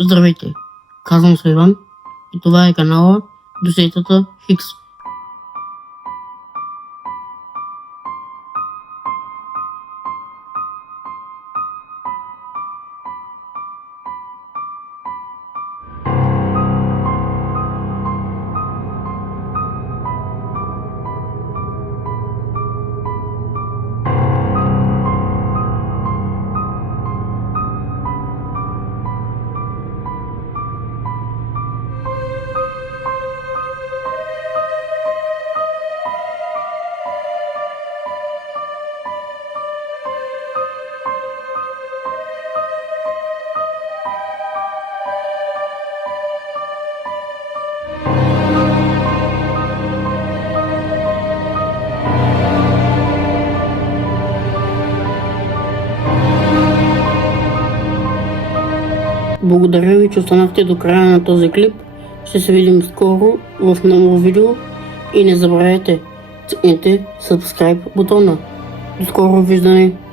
Здравейте, казвам се Иван и това е канала Досиетата Хикс. Благодаря ви, че останахте до края на този клип. Ще се видим скоро в ново видео и не забравяйте, цъкнете subscribe бутона. До скоро виждане!